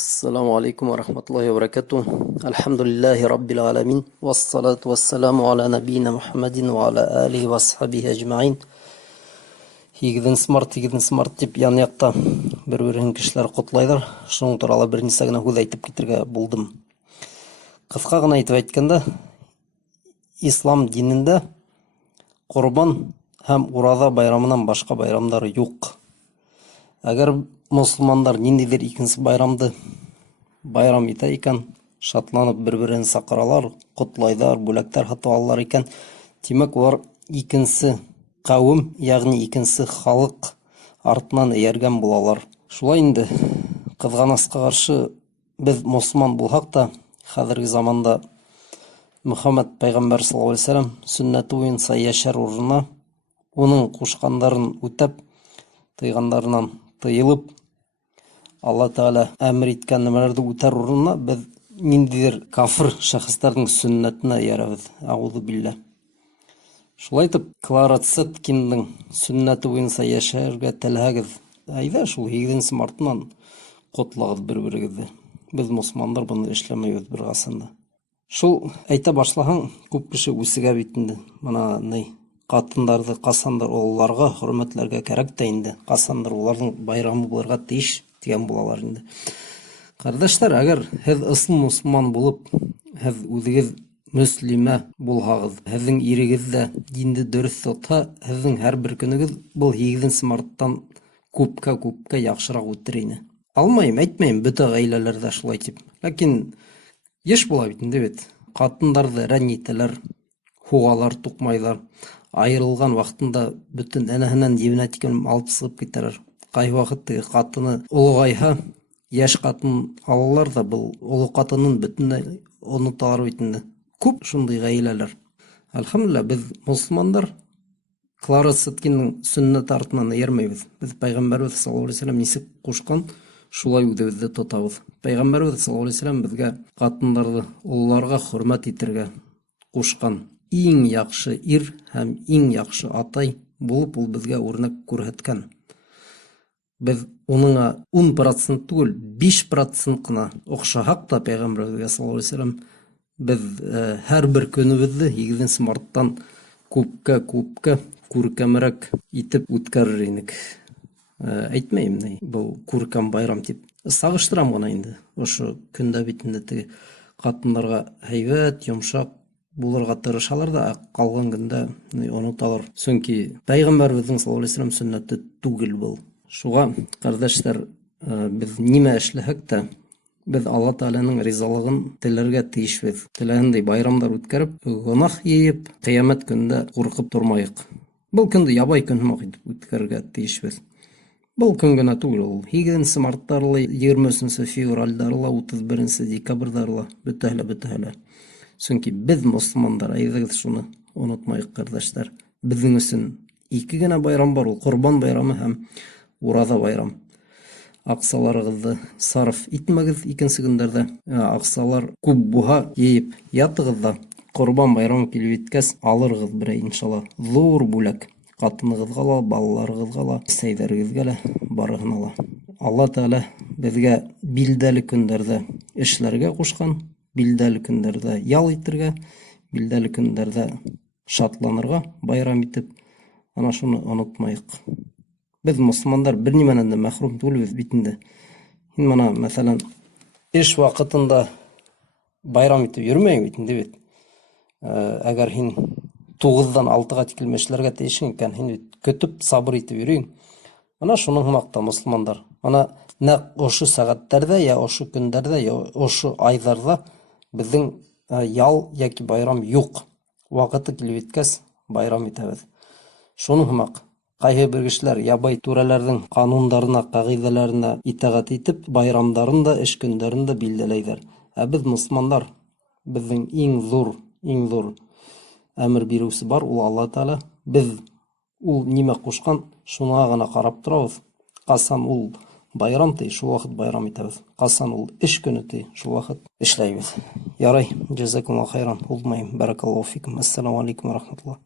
السلام عليكم ورحمة الله وبركاته. الحمد لله رب العالمين، والصلاة والسلام على نبينا محمد وعلى آله وصحبه أجمعين. Егіден смарт деп ян яқта бір-бірін кішілер құтлайдар. Шының туралы бірнеше гына һүз әйтеп китерге булдым. Кыска гына әйтеп әйткәндә, ислам динендә Курбан һәм Ураза байрамынан башка байрамдар юк. Әгәр мусулмандар ниндидер икенче байрамды байрам итә икән, шатланып бер-берен сакыралар, котлайдар, бүләктәр хатып алалар икән, димәк улар икенче кавым, ягъни икенче халык артыннан ияргән булалар. Шулай инде, кызганыска каршы без мусулман булсак та, хәзерге заманда Мөхәммәд пәйгамбәр саллаллаһу алейһи ва саллям сөннәте буенча яшәр урынына, уның кушкандарын үтәп, тыйгандарыннан тыелып, Алла Таала әмер иткән нәмәләрне үтәр урынына без ниндидер кафир шәхестәрнең сөннәтенә иярәбез. Аузу билlah. Шулай итеп, Клара Цеткинның сөннәте буенча яшәргә теләгез. Әйдә, шул 7 мартыннан котлагыз бер-берегезне. Без мусулмандар буны эшләмәйбез бер гасында. Шул әйтә башлаһаң, күп кеше үсегә бит инде. Менә ни катындарды касандыр олларга хөрмәтләргә кирәк тә инде. Касандыр уларның байрамы булырга тиеш дигән булалар инде. Кардәшләр, әгәр һез ысул мусулман булып, һез үзегез мөслимә булһагыз, һезнең ирегез дә динде дөрес тотса, һезнең һәрбер көнегез бу 7 марттан күпкә яхшырак үтер ине. Алмыйм, әйтмәйм, бөтә гаиләләрдә шулай дип. Ләкин еш була бит инде бит. Катындарды рәнҗитәләр, хугалар, тукмайлар, айырылган вакытында бөтен әнәһеннән дивенә тикән алып сыгып китәләр. Кай вакыт катыны улгайһа, яшь катын алалар да бу улы катынын бөтенләй оныталар бит инде. Күп шундый гаиләләр. Әлхәмдүлилләh, без мусулмандар Клара Цеткинның сөннәт артыннан иярмәйбез. Без Пәйгамбәрбез саллаллаһу алейһи ва саллям нисек кушкан, шулай үзебезне тотабыз. Пәйгамбәрбез саллаллаһу алейһи ва саллям безгә катындарды, улларга хөрмәт итәргә кушкан. Иң яхшы ир һәм иң яхшы атай булып ул безгә үрнәк күрһәткән. Без уныңа 10% түгел, 5% кына охшаһак та Пәйгамбәрбезгә саллаллаһу алейһи ва саллям, без һәрбер көнебезне 7 марттан күпкә күркәмрәк итеп үткәрер инек. Әйтмәйм ни, бу күркәм байрам дип. Сагыштырам гына инде. Ошо көндә бит инде теге катыннарга һәйбәт, йомшак булырга тырышалар да, калган көндә оныталар. Чөнки Пәйгамбәрбезнең саллаллаһу алейһи ва саллям сөннәте түгел бу. Шуга, кардәшләр, без нимә эшләһәк тә, без Алла Тааланың ризалыгын теләргә тиешбез. Теләгәндәй байрамдар үткәреп, гынах йыеп, кыямәт көндә куркып тормайык. Бу көндә ябай көн һымак итеп үткәрергә тиешбез. Бу көн генә түгел ул. 7 марттарлы, 20 февральдарлы, 31 декабрьдарлы, бөтәһе. Чөнки без мусулмандар, әйдәгез шуны онытмайык, кардәшләр. Безнең өчен 2 генә байрам бар, ул Курбан байрамы һәм Ураза байрам. Аксаларыгызды сарыф итмәгез икенче көндәрдә. Аксалар күп буһа, йыеп ятыгыз да, Курбан байрамы килеп җиткәч алырыгыз берәй иншалла. Зур бүләк. Катыныгызга ла, балаларыгызга ла, сәйдәрегезгә ла, барыгына ла. Алла Таала безгә билдәле көндәрдә эшләргә кушкан, билдәле көндәрдә ял итәргә, билдәле көндәрдә шатланырга, байрам итеп, ана шуны онытмайык. Без мусулмандар бер нимәнән дә мәхрүм түгелбез бит инде. Һин моны, мәсәлән, эш вакытында байрам итеп йөрмәйм бит инде бит. Әгәр һин 9-дан 6-га тикелмә эшләргә тиешең икән, һин бит көтеп, сабыр итеп йөрөйң. Ана шуның һымакта мусулмандар. Ана нәкъ ошо сәгатьләрдә, я ошо көндәрдә, я ошо айҙарҙа безнең ял яки байрам юк. Вакыты килеп җиткәс, байрам итәбез. Шуның һымак. Кайһы бер кешеләр ябай түрәләрнең канундарына, кагыйдәләренә итәгать итеп, байрамдарын да, эш көндәрен дә билдәләйҙәр. Ә без мусулмандар, безнең иң зур әмер биреүсе бар, ул Алла Таала. Без ул нимә кушкан, шуңа гына карап торабыз. Касан ул байрам ти, шул вакыт байрам итәбез. Касан ул эш көне ти, шул вакыт эшләйбез. Ярай, җәзакумуллаһу хайран. Булмайм. Баракаллаһу фикум. Ассаламу алейкум ва рахматуллаһ.